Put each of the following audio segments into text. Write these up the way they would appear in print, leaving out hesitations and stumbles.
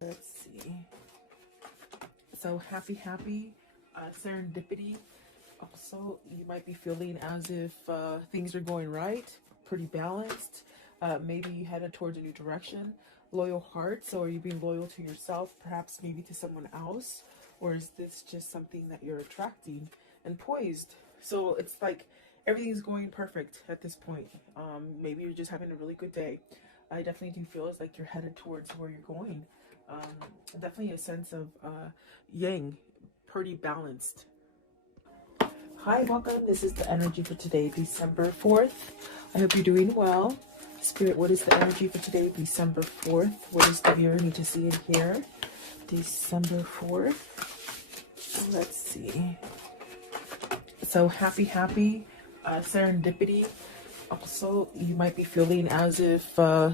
Let's see. So happy serendipity. Also, you might be feeling as if things are going right, pretty balanced. Maybe you headed towards a new direction. Loyal heart. So, are you being loyal to yourself, perhaps maybe to someone else? Or is this just something that you're attracting? And poised. So, it's like everything's going perfect at this point. Maybe you're just having a really good day. I definitely do feel it's like you're headed towards where you're going. Definitely a sense of yang, pretty balanced. Hi, welcome. This is the energy for today, December 4th. I hope you're doing well. Spirit, what is the energy for today, December 4th? What does the viewer need to see and hear? December 4th. Let's see. So happy serendipity. Also, you might be feeling as if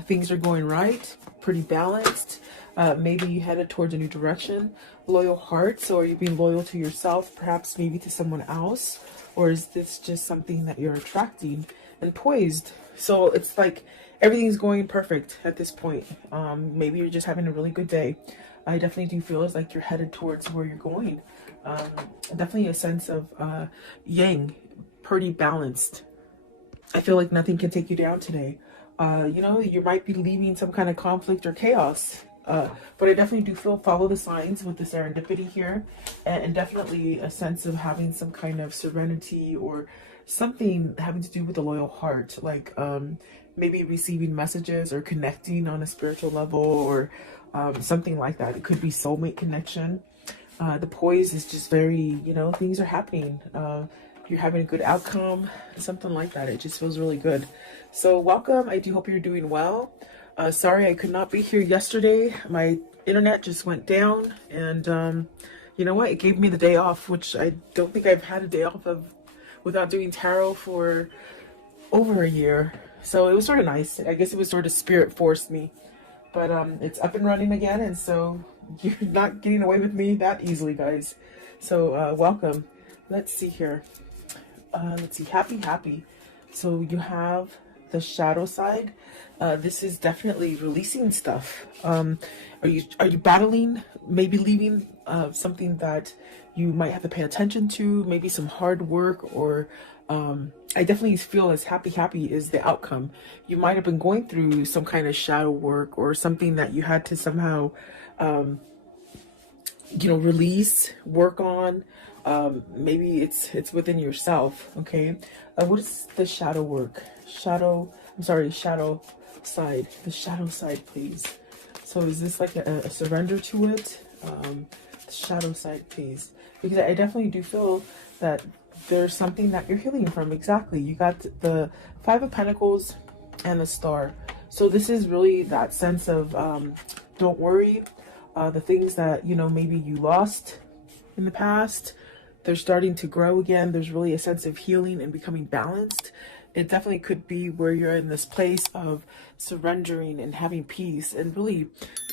things are going right, pretty balanced. Maybe you headed towards a new direction. Loyal heart. So are you being loyal to yourself, perhaps maybe to someone else? Or is this just something that you're attracting? And poised. So it's like everything's going perfect at this point. Maybe you're just having a really good day. I definitely do feel it's like you're headed towards where you're going. Definitely a sense of yang, pretty balanced. I feel like nothing can take you down today. You might be leaving some kind of conflict or chaos. But I definitely do feel follow the signs with the serendipity here, and definitely a sense of having some kind of serenity or something having to do with the loyal heart, like maybe receiving messages or connecting on a spiritual level or something like that. It could be soulmate connection. The poise is just very, things are happening. You're having a good outcome, something like that. It just feels really good. So welcome. I do hope you're doing well. Sorry I could not be here yesterday. My internet just went down, and you know what? It gave me the day off, which I don't think I've had a day off of without doing tarot for over a year. So it was sort of nice. I guess it was sort of spirit forced me. But it's up and running again, and so you're not getting away with me that easily, guys. So welcome. Let's see here. Let's see. Happy. So you have the shadow side. This is definitely releasing stuff. Are you battling, maybe leaving something that you might have to pay attention to, maybe some hard work, or I definitely feel as happy is the outcome. You might have been going through some kind of shadow work or something that you had to somehow release, work on. Maybe it's within yourself. Okay. What is the shadow work? Shadow side. The shadow side, please. So is this like a surrender to it? The shadow side, please. Because I definitely do feel that there's something that you're healing from. Exactly. You got the Five of Pentacles and the Star. So this is really that sense of don't worry. The things that, maybe you lost in the past, they're starting to grow again. There's really a sense of healing and becoming balanced. It definitely could be where you're in this place of surrendering and having peace and really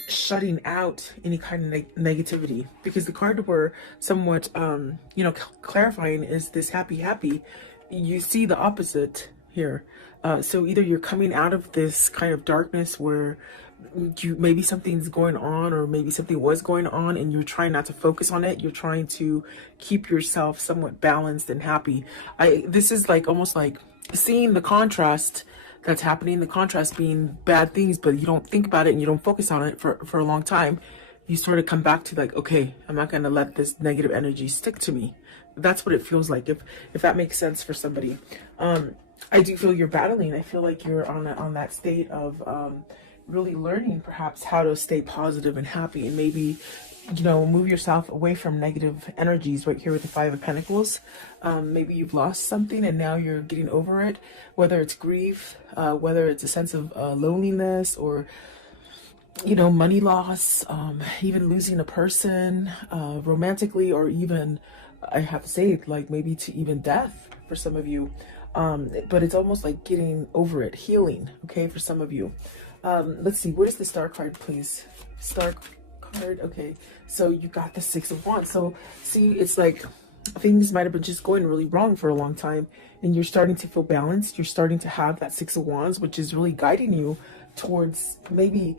shutting out any kind of negativity, because the card we're somewhat clarifying is this happy. You see the opposite here. So either you're coming out of this kind of darkness where maybe something's going on, or maybe something was going on and you're trying not to focus on it. You're trying to keep yourself somewhat balanced and happy. This is like almost like seeing the contrast that's happening, the contrast being bad things, but you don't think about it and you don't focus on it for a long time. You sort of come back to like, okay, I'm not going to let this negative energy stick to me. That's what it feels like, if that makes sense for somebody. I do feel you're battling. I feel like you're on that state of really learning perhaps how to stay positive and happy, and maybe move yourself away from negative energies. Right here with the Five of Pentacles, maybe you've lost something and now you're getting over it, whether it's grief, whether it's a sense of loneliness, or money loss, even losing a person romantically, or even, I have to say, like maybe to even death for some of you. But it's almost like getting over it, healing, okay, for some of you. Let's see, what is the Star card, please? Star card. Okay, so you got the Six of Wands. So see, it's like things might have been just going really wrong for a long time, and you're starting to feel balanced. You're starting to have that Six of Wands, which is really guiding you towards maybe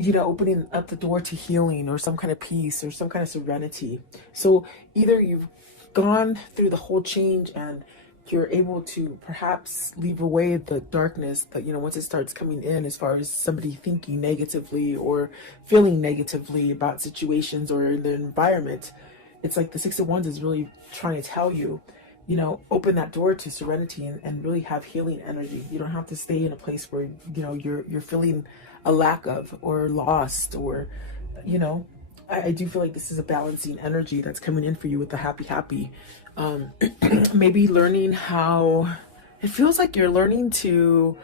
you know, opening up the door to healing or some kind of peace or some kind of serenity. So either you've gone through the whole change and you're able to perhaps leave away the darkness that, you know, once it starts coming in, as far as somebody thinking negatively or feeling negatively about situations or the environment. It's like the Six of Wands is really trying to tell you, you know, open that door to serenity and really have healing energy. You don't have to stay in a place where, you know, you're feeling a lack of or lost or, you know, I do feel like this is a balancing energy that's coming in for you with the happy. Maybe learning how, it feels like you're learning to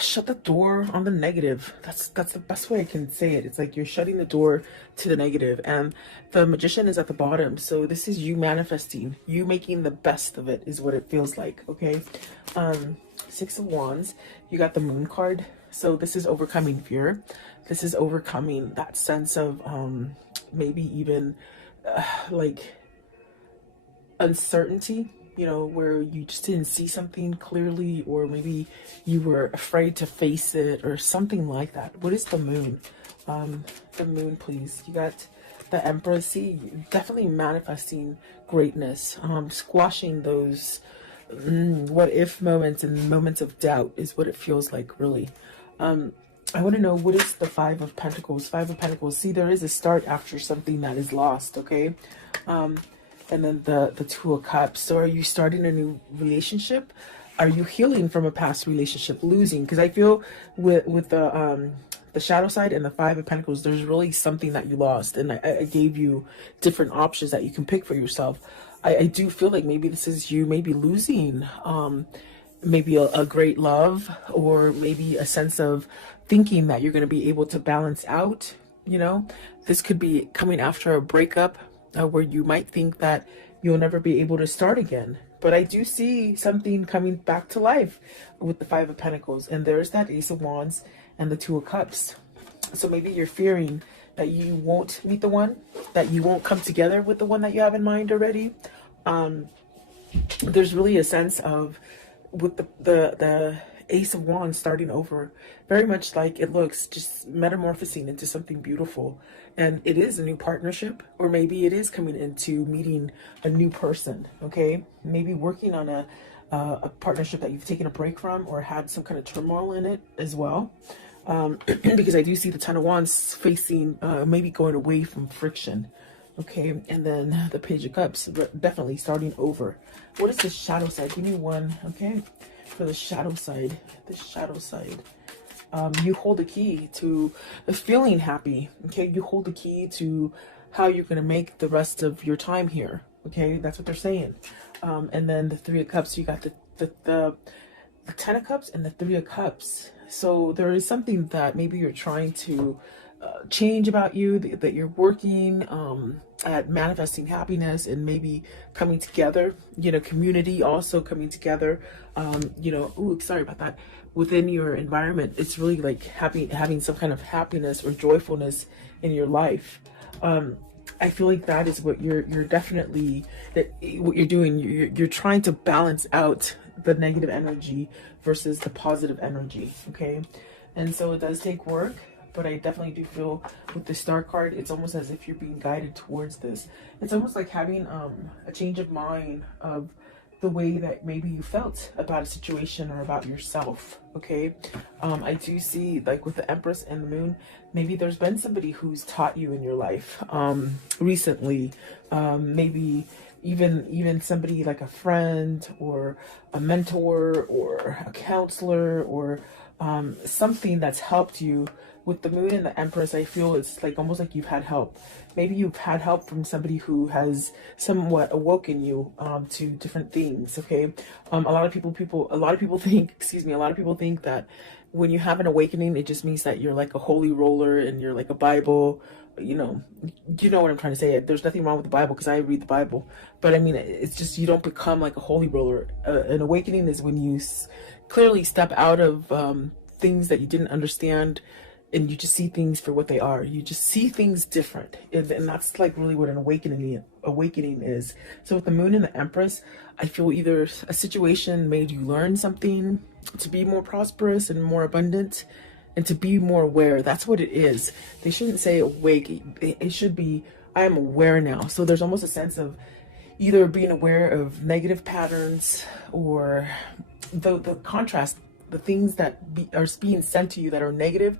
shut the door on the negative. That's the best way I can say it. It's like you're shutting the door to the negative, and the Magician is at the bottom. So this is you manifesting, you making the best of it is what it feels like. Okay. Six of Wands, you got the Moon card. So this is overcoming fear. This is overcoming that sense of maybe even like uncertainty, you know, where you just didn't see something clearly, or maybe you were afraid to face it or something like that. What is the Moon? The Moon, please. You got the Empress. See, definitely manifesting greatness, squashing those what if moments and moments of doubt is what it feels like, really. I want to know, what is the Five of Pentacles? Five of Pentacles. See, there is a start after something that is lost, okay? And then the Two of Cups. So are you starting a new relationship? Are you healing from a past relationship, losing? Because I feel with the shadow side and the Five of Pentacles, there's really something that you lost. And I gave you different options that you can pick for yourself. I do feel like maybe this is you maybe losing maybe a great love, or maybe a sense of thinking that you're going to be able to balance out, you know. This could be coming after a breakup where you might think that you'll never be able to start again. But I do see something coming back to life with the Five of Pentacles, and there's that Ace of Wands and the Two of Cups. So maybe you're fearing that you won't meet the one, that you won't come together with the one that you have in mind already. There's really a sense of, with the Ace of Wands starting over, very much like it looks, just metamorphosing into something beautiful. And it is a new partnership, or maybe it is coming into meeting a new person, okay? Maybe working on a partnership that you've taken a break from, or had some kind of turmoil in it as well. Because I do see the Ten of Wands facing, maybe going away from friction. Okay, and then the Page of Cups, definitely starting over. What is the shadow side? Give me one, okay? For the shadow side, you hold the key to feeling happy, okay? You hold the key to how you're going to make the rest of your time here, okay? That's what they're saying. And then the Three of Cups, you got the Ten of Cups and the Three of Cups. So there is something that maybe you're trying to change about you, that you're working at manifesting happiness and maybe coming together, you know, community also coming together, you know, ooh, sorry about that, within your environment. It's really like having some kind of happiness or joyfulness in your life. I feel like that is what you're definitely, what you're doing. You're trying to balance out the negative energy versus the positive energy, okay? And so it does take work. But I definitely do feel with the Star card, it's almost as if you're being guided towards this. It's almost like having a change of mind of the way that maybe you felt about a situation or about yourself, okay? I do see, like with the Empress and the Moon, maybe there's been somebody who's taught you in your life recently. Maybe even somebody like a friend or a mentor or a counselor, or something that's helped you. With the Moon and the Empress, I feel it's like almost like you've had help. Maybe you've had help from somebody who has somewhat awoken you to different things. Okay, a lot of people think, a lot of people think that when you have an awakening, it just means that you're like a holy roller and you're like a Bible. You know what I'm trying to say. There's nothing wrong with the Bible because I read the Bible, but I mean, it's just you don't become like a holy roller. An awakening is when you clearly step out of things that you didn't understand, and you just see things for what they are. You just see things different, and that's like really what an awakening is. So with the Moon and the Empress, I feel either a situation made you learn something to be more prosperous and more abundant, and to be more aware. That's what it is. They shouldn't say awake. It should be, I am aware now. So there's almost a sense of either being aware of negative patterns, or the contrast, the things that are being sent to you that are negative,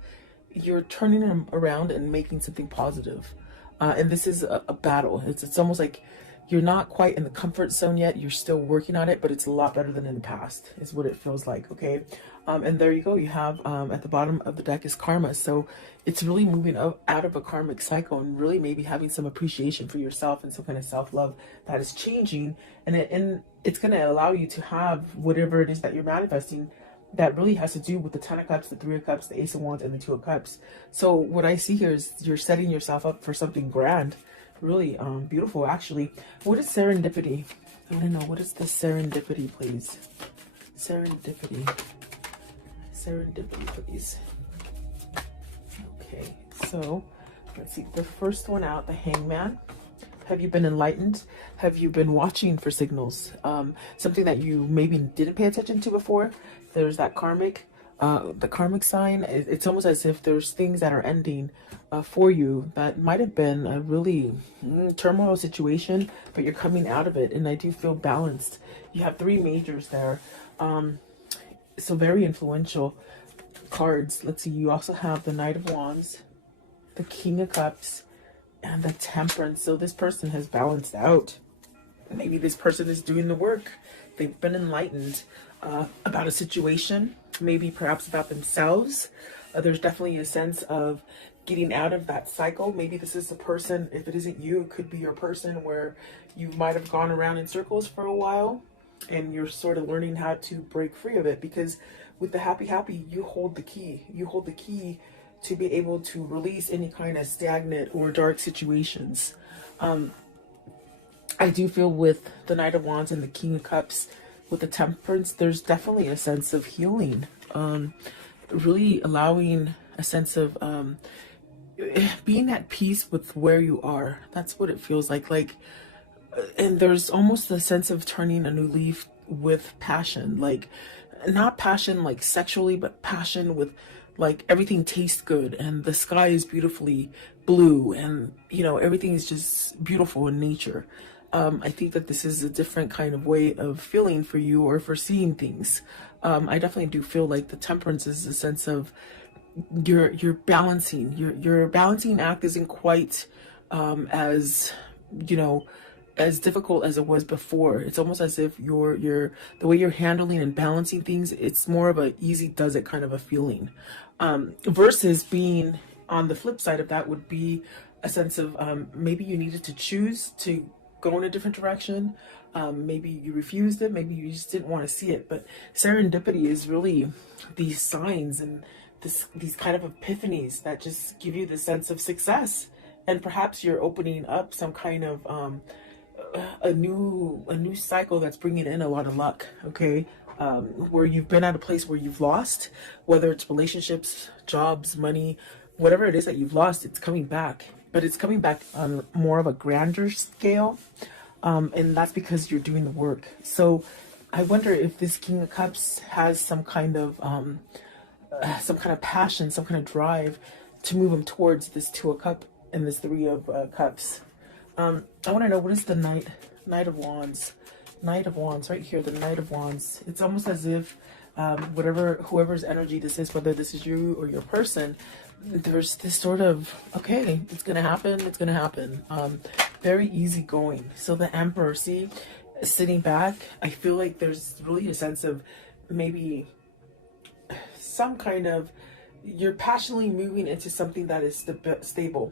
you're turning them around and making something positive. And this is a battle. It's almost like you're not quite in the comfort zone yet. You're still working on it, but it's a lot better than in the past, is what it feels like, okay? And there you go. You have at the bottom of the deck is karma. So it's really moving out of a karmic cycle, and really maybe having some appreciation for yourself and some kind of self-love that is changing. And it's going to allow you to have whatever it is that you're manifesting that really has to do with the 10 of Cups, the 3 of Cups, the Ace of Wands, and the 2 of Cups. So what I see here is you're setting yourself up for something grand. Really beautiful, actually. What is serendipity? I want to know, what is the serendipity, please? Serendipity. Serendipity, please. Okay, so let's see. The first one out, the Hangman. Have you been enlightened? Have you been watching for signals? Something that you maybe didn't pay attention to before. There's that karmic, the karmic sign. It's almost as if there's things that are ending for you that might have been a really turmoil situation, but you're coming out of it. And I do feel balanced. You have 3 majors there. So very influential cards. Let's see. You also have the Knight of Wands, the King of Cups, and the Temperance. So this person has balanced out. Maybe this person is doing the work. They've been enlightened about a situation, maybe perhaps about themselves. There's definitely a sense of getting out of that cycle. Maybe this is a person, if it isn't you, it could be your person, where you might have gone around in circles for a while and you're sort of learning how to break free of it. Because with the happy, you hold the key. You hold the key to be able to release any kind of stagnant or dark situations. I do feel with the Knight of Wands and the King of Cups, with the Temperance, there's definitely a sense of healing. Really allowing a sense of being at peace with where you are. That's what it feels like. And there's almost a sense of turning a new leaf with passion. Like, not passion like sexually, but passion with like everything tastes good and the sky is beautifully blue, and you know, everything is just beautiful in nature. I think that this is a different kind of way of feeling for you, or for seeing things. I definitely do feel like the Temperance is a sense of you're balancing. Your balancing act isn't quite as, you know, as difficult as it was before. It's almost as if the way you're handling and balancing things, it's more of a easy does it kind of a feeling. Versus being on the flip side of that would be a sense of maybe you needed to choose to go in a different direction. Maybe you refused it, maybe you just didn't want to see it. But serendipity is really these signs and these kind of epiphanies that just give you the sense of success. And perhaps you're opening up some kind of a new cycle that's bringing in a lot of luck, okay? Where you've been at a place where you've lost, whether it's relationships, jobs, money, whatever it is that you've lost, it's coming back. But it's coming back on more of a grander scale, and that's because you're doing the work. So I wonder if this King of Cups has some kind of passion, some kind of drive to move him towards this 2 of Cups and this 3 of Cups. I want to know, what is the Knight of Wands? Knight of Wands, right here, the Knight of Wands. It's almost as if whoever's energy this is, whether this is you or your person, there's this sort of, okay, it's gonna happen. Very easygoing. So the Emperor, see, sitting back, I feel like there's really a sense of maybe some kind of, you're passionately moving into something that is stable.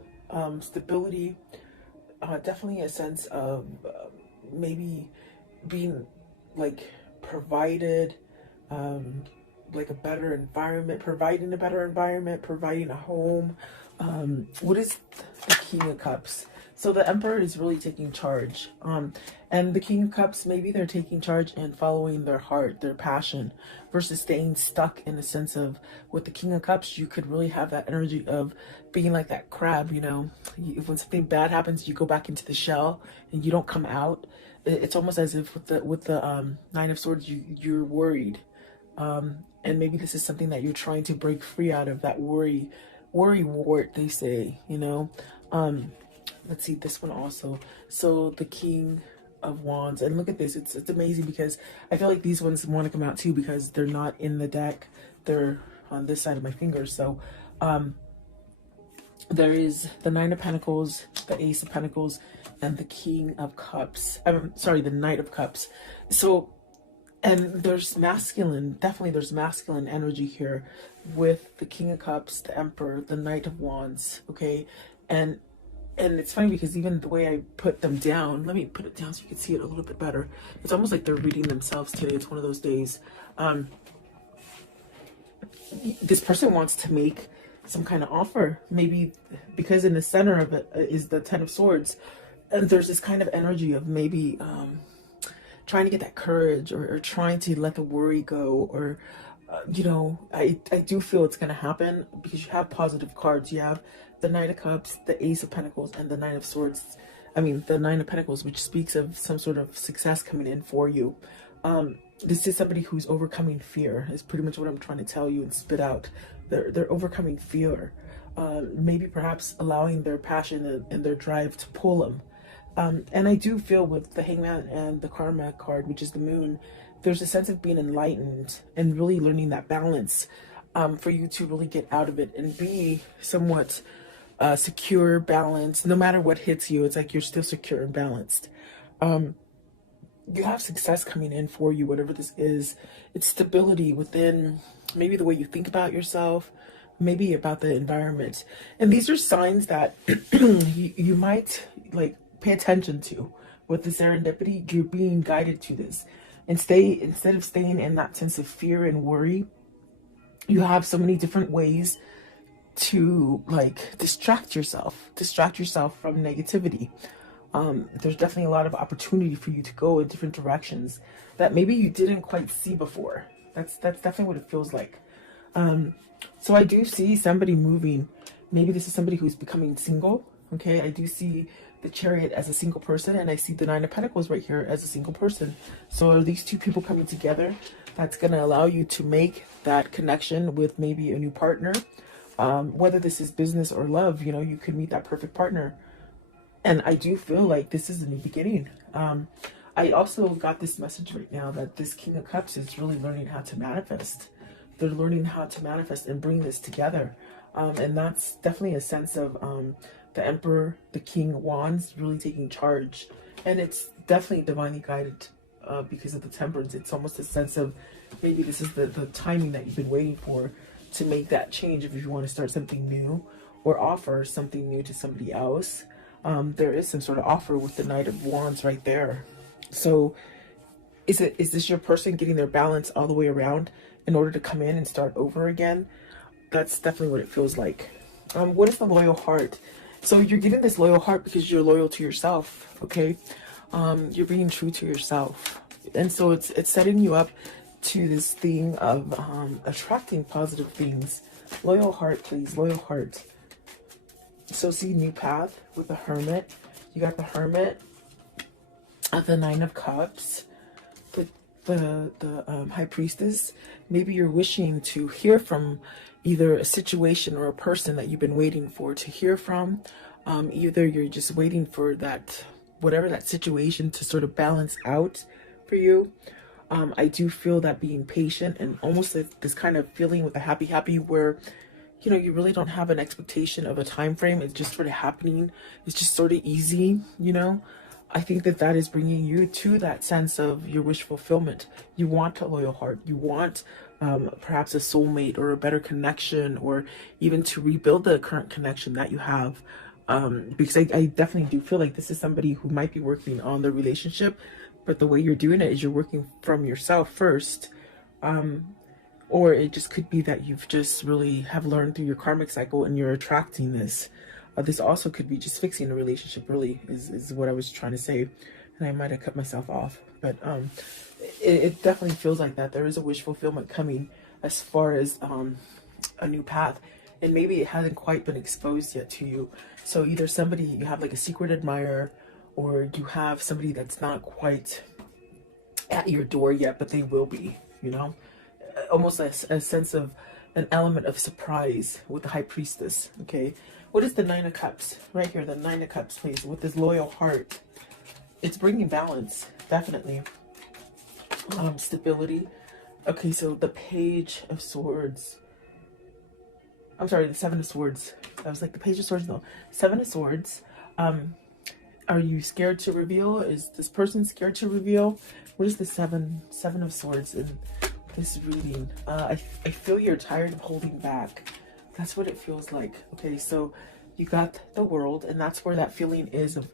Stability, definitely a sense of maybe being like provided, like a better environment, providing a home. What is the King of Cups? So the Emperor is really taking charge. And the King of Cups, maybe they're taking charge and following their heart, their passion, versus staying stuck in the sense of, with the King of Cups, you could really have that energy of being like that crab, you know, when something bad happens, you go back into the shell and you don't come out. It's almost as if with the 9 of Swords, you're worried. And maybe this is something that you're trying to break free out of, that worry wart, they say, you know. Let's see this one also. So the King of Wands, and look at this, it's amazing, because I feel like these ones want to come out too, because they're not in the deck, they're on this side of my fingers. So there is the Nine of Pentacles, the Ace of Pentacles, and the King of Cups. I'm sorry, the Knight of Cups. So, and there's masculine, definitely there's masculine energy here with the King of Cups, the Emperor, the Knight of Wands, okay? And it's funny because even the way I put them down, let me put it down so you can see it a little bit better. It's almost like they're reading themselves today. It's one of those days. This person wants to make some kind of offer, maybe because in the center of it is the Ten of Swords, and there's this kind of energy of maybe trying to get that courage, or trying to let the worry go, or you know, I do feel it's going to happen, because you have positive cards. You have the Knight of Cups, the Ace of Pentacles, and the Nine of Swords. I mean, the Nine of Pentacles, which speaks of some sort of success coming in for you. This is somebody who's overcoming fear, is pretty much what I'm trying to tell you and spit out. They're overcoming fear, maybe perhaps allowing their passion and their drive to pull them. And I do feel with the Hangman and the Karma card, which is the Moon, there's a sense of being enlightened and really learning that balance, for you to really get out of it and be somewhat secure, balanced. No matter what hits you, it's like you're still secure and balanced. You have success coming in for you, whatever this is. It's stability within maybe the way you think about yourself, maybe about the environment. And these are signs that you might like pay attention to. With the serendipity, you're being guided to this. And instead of staying in that sense of fear and worry, you have so many different ways to like distract yourself from negativity. There's definitely a lot of opportunity for you to go in different directions that maybe you didn't quite see before. That's definitely what it feels like. So I do see somebody moving. Maybe this is somebody who's becoming single. Okay, I do see the Chariot as a single person, and I see the Nine of Pentacles right here as a single person. So are these two people coming together? That's going to allow you to make that connection with maybe a new partner. Whether this is business or love, you know, you could meet that perfect partner. And I do feel like this is a new beginning. I also got this message right now that this King of Cups is really learning how to manifest. They're learning how to manifest and bring this together. And that's definitely a sense of the Emperor, the King of Wands, really taking charge. And it's definitely divinely guided because of the Temperance. It's almost a sense of maybe this is the timing that you've been waiting for to make that change if you want to start something new or offer something new to somebody else. There is some sort of offer with the Knight of Wands right there. So is this your person getting their balance all the way around in order to come in and start over again? That's definitely what it feels like. What is the loyal heart? So you're getting this loyal heart because you're loyal to yourself, okay? You're being true to yourself. And so it's setting you up to this thing of attracting positive things. Loyal heart, please, loyal heart. So see, new path with the Hermit. You got the Hermit, the Nine of Cups, the High Priestess. Maybe you're wishing to hear from either a situation or a person that you've been waiting for to hear from. Either you're just waiting for that, whatever that situation to sort of balance out for you. I do feel that being patient and almost this kind of feeling with the happy where, you know, you really don't have an expectation of a time frame. It's just sort of happening. It's just sort of easy, you know. I think that is bringing you to that sense of your wish fulfillment. You want a loyal heart. You want perhaps a soulmate or a better connection, or even to rebuild the current connection that you have. Because I definitely do feel like this is somebody who might be working on the relationship, but the way you're doing it is you're working from yourself first. Or it just could be that you've just really have learned through your karmic cycle and you're attracting this. This also could be just fixing a relationship, really, is what I was trying to say. And I might have cut myself off. But it definitely feels like that. There is a wish fulfillment coming as far as a new path. And maybe it hasn't quite been exposed yet to you. So either somebody, you have like a secret admirer, or you have somebody that's not quite at your door yet, but they will be, you know. almost a sense of an element of surprise with the High Priestess. Okay, what is the Nine of Cups right here? The Nine of Cups, please, with this loyal heart. It's bringing balance, definitely. Stability. Okay, so the Page of Swords. I'm sorry, the Seven of Swords. I was like, the Page of Swords, no. Seven of Swords. Are you scared to reveal? Is this person scared to reveal? What is the Seven of Swords in this reading? I feel you're tired of holding back. That's what it feels like. Okay, so you got the World, and that's where that feeling is of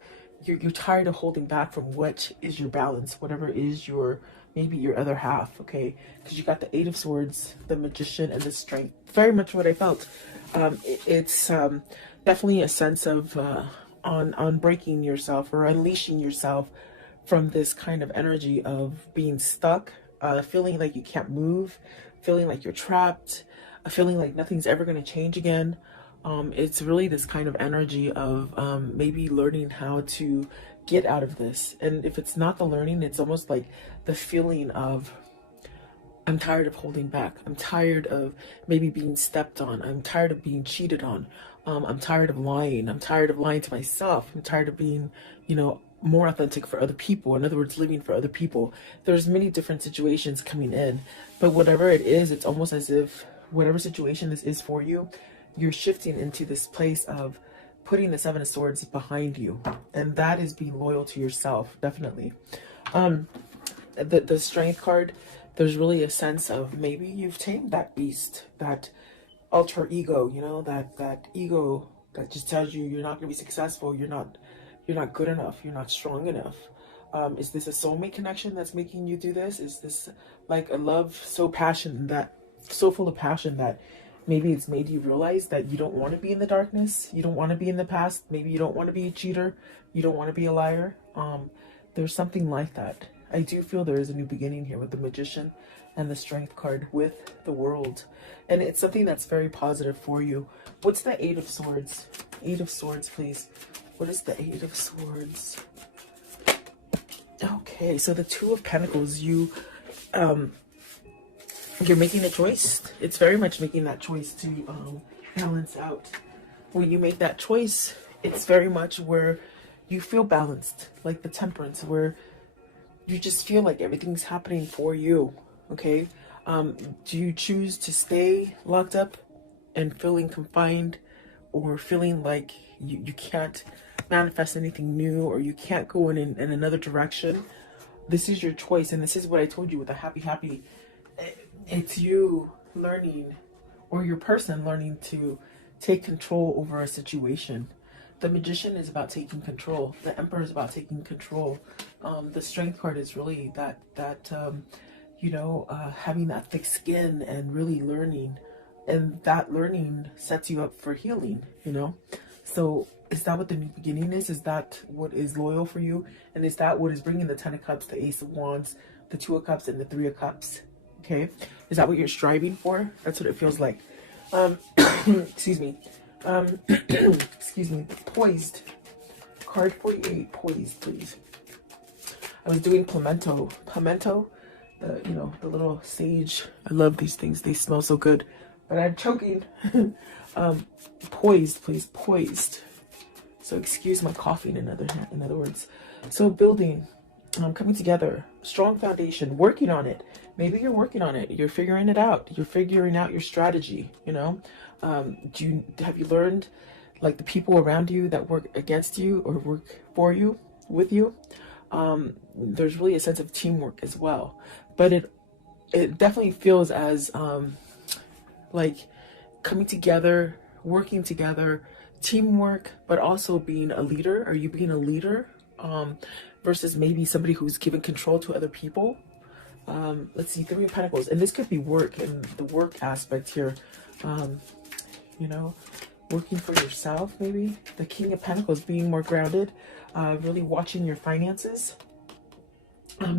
you're tired of holding back from what is your balance, whatever is your, maybe your other half, okay? Because you got the Eight of Swords, the Magician, and the Strength. Very much what I felt. It's definitely a sense of on breaking yourself or unleashing yourself from this kind of energy of being stuck, feeling like you can't move, feeling like you're trapped, feeling like nothing's ever going to change again. It's really this kind of energy of maybe learning how to get out of this. And if it's not the learning, it's almost like the feeling of, I'm tired of holding back. I'm tired of maybe being stepped on. I'm tired of being cheated on. I'm tired of lying. I'm tired of lying to myself. I'm tired of being, you know, more authentic for other people. In other words, living for other people. There's many different situations coming in, but whatever it is, it's almost as if whatever situation this is for you, you're shifting into this place of putting the Seven of Swords behind you. And that is being loyal to yourself, definitely. The Strength card, there's really a sense of maybe you've tamed that beast, that alter ego, you know, that ego that just tells you you're not going to be successful, you're not good enough, you're not strong enough. Is this a soulmate connection that's making you do this? Is this like a love so full of passion that maybe it's made you realize that you don't want to be in the darkness, you don't want to be in the past, maybe you don't want to be a cheater, you don't want to be a liar? There's something like that. I do feel there is a new beginning here with the Magician and the Strength card with the World. And it's something that's very positive for you. What's the Eight of Swords? Eight of Swords, please. What is the Eight of Swords? Okay, so the Two of Pentacles, you're making a choice. It's very much making that choice to balance out. When you make that choice, it's very much where you feel balanced, like the Temperance, where you just feel like everything's happening for you, okay? Do you choose to stay locked up and feeling confined, or feeling like you can't manifest anything new, or you can't go in another direction? This is your choice, and this is what I told you with the happy. It's you learning, or your person learning to take control over a situation. The Magician is about taking control. The Emperor is about taking control. The Strength card is really that having that thick skin and really learning. And that learning sets you up for healing, you know? So is that what the new beginning is? Is that what is loyal for you? And is that what is bringing the Ten of Cups, the Ace of Wands, the Two of Cups, and the Three of Cups? Okay? Is that what you're striving for? That's what it feels like. Excuse me. Excuse me. Poised. Card 48. Poised, please. I was doing pimento. Pimento, the little sage. I love these things. They smell so good. But I'm choking. Poised, please. Poised. So excuse my coughing, in other words. So building, coming together, strong foundation, working on it. Maybe you're working on it. You're figuring it out. You're figuring out your strategy, you know? Have you learned, like, the people around you that work against you or work for you, with you? There's really a sense of teamwork as well. But it definitely feels as, like, coming together, working together, teamwork, but also being a leader. Are you being a leader? Versus maybe somebody who's giving control to other people. Let's see, Three of Pentacles. And this could be work, and the work aspect here. Working for yourself, maybe. The King of Pentacles, being more grounded. Really watching your finances.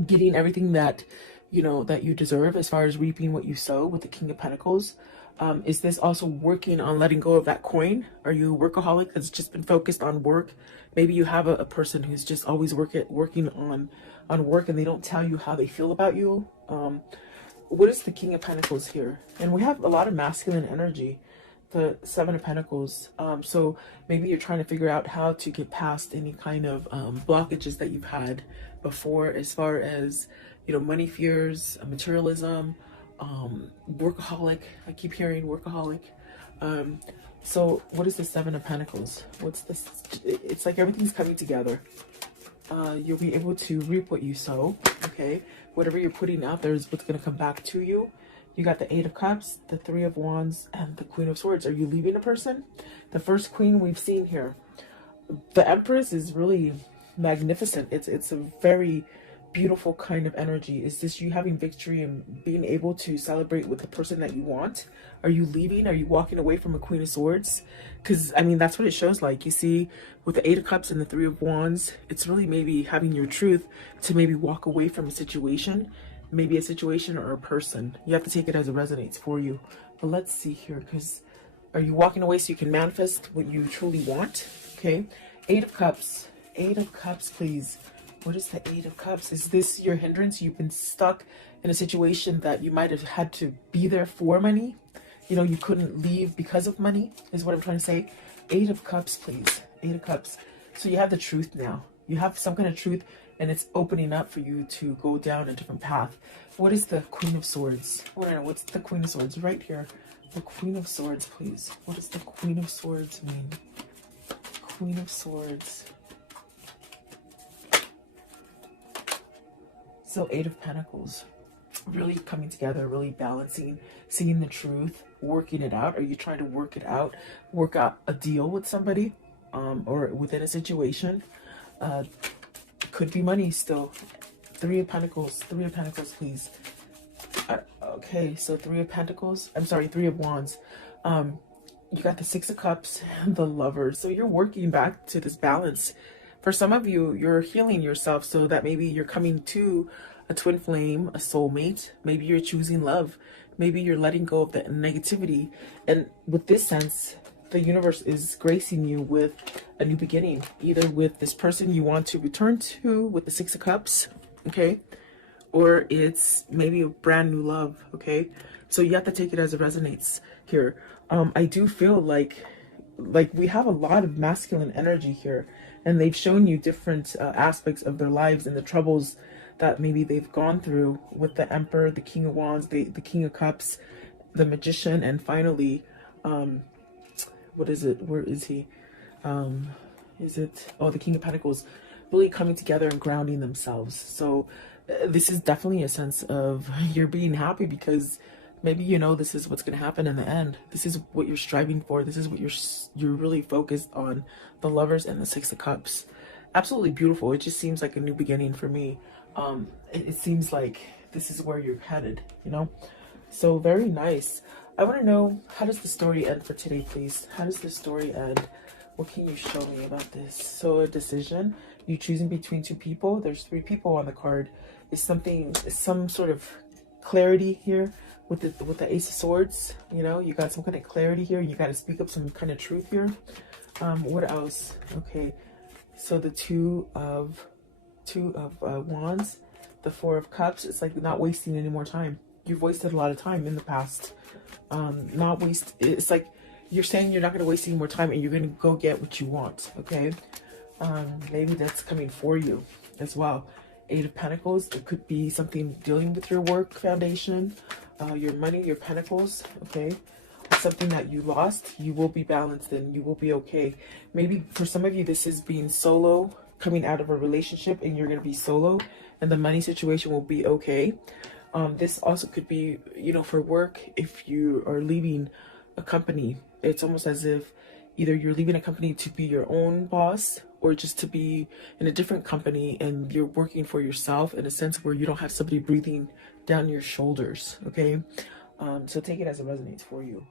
Getting everything that you deserve, as far as reaping what you sow with the King of Pentacles. Is this also working on letting go of that coin? Are you a workaholic that's just been focused on work? Maybe you have a person who's just always working on work, and they don't tell you how they feel about you. what is the King of Pentacles here? And we have a lot of masculine energy, the Seven of Pentacles. So maybe you're trying to figure out how to get past any kind of blockages that you've had before, as far as, you know, money fears, materialism, workaholic. I keep hearing workaholic. So what is the Seven of Pentacles? What's this? It's like everything's coming together. You'll be able to reap what you sow. Okay, whatever you're putting out there is what's going to come back to you. You got the Eight of Cups, the Three of Wands, and the Queen of Swords. Are you leaving a person? The first queen we've seen here. The Empress is really magnificent. It's a very beautiful kind of energy. Is this you having victory and being able to celebrate with the person that you want? Are you leaving? Are you walking away from a Queen of Swords? Because, I mean, that's what it shows like. You see, with the Eight of Cups and the Three of Wands, it's really maybe having your truth to maybe walk away from a situation, maybe a situation or a person. You have to take it as it resonates for you. But let's see here, because are you walking away so you can manifest what you truly want? Okay, Eight of Cups. Eight of Cups, please. What is the Eight of Cups? Is this your hindrance? You've been stuck in a situation that you might have had to be there for money. You know, you couldn't leave because of money, is what I'm trying to say. Eight of Cups, please. Eight of Cups. So you have the truth now. You have some kind of truth, and it's opening up for you to go down a different path. What is the Queen of Swords? What's the Queen of Swords? Right here. The Queen of Swords, please. What does the Queen of Swords mean? Queen of Swords. So Eight of Pentacles. Really coming together, really balancing, seeing the truth, working it out. Are you trying to work it out? Work out a deal with somebody, or within a situation? Could be money still. Three of Pentacles. Three of Pentacles, please. Okay, so Three of Pentacles. I'm sorry, Three of Wands. You got the Six of Cups and the Lovers. So you're working back to this balance. For some of you, you're healing yourself so that maybe you're coming to a twin flame, a soulmate. Maybe you're choosing love. Maybe you're letting go of the negativity. And with this sense, the universe is gracing you with a new beginning, either with this person you want to return to with the Six of Cups, okay? Or it's maybe a brand new love, okay? So you have to take it as it resonates here. I do feel like we have a lot of masculine energy here, and they've shown you different aspects of their lives and the troubles that maybe they've gone through with the Emperor, the King of Wands, the King of Cups, the Magician, and finally, what is it? Where is he? Is it? Oh, the King of Pentacles, really coming together and grounding themselves. So this is definitely a sense of you're being happy because maybe you know this is what's going to happen in the end. This is what you're striving for. This is what you're really focused on. The Lovers and the Six of Cups. Absolutely beautiful. It just seems like a new beginning for me. It seems like this is where you're headed, you know? So very nice. I want to know, how does the story end for today, please? How does the story end? What can you show me about this? So a decision, you choosing between two people. There's three people on the card. Is some sort of clarity here with the Ace of Swords? You know, you got some kind of clarity here. You got to speak up some kind of truth here. What else? Okay, so the Two of Wands, the Four of Cups. It's like not wasting any more time. You've wasted a lot of time in the past. It's like you're saying you're not going to waste any more time and you're going to go get what you want. Okay, maybe that's coming for you as well. Eight of Pentacles. It could be something dealing with your work foundation, your money, your pentacles. Okay, something that you lost. You will be balanced and you will be okay. Maybe for some of you this is being solo, coming out of a relationship, and you're going to be solo and the money situation will be okay. This also could be, you know, for work. If you are leaving a company, it's almost as if either you're leaving a company to be your own boss or just to be in a different company and you're working for yourself in a sense where you don't have somebody breathing down your shoulders. Okay, so take it as it resonates for you.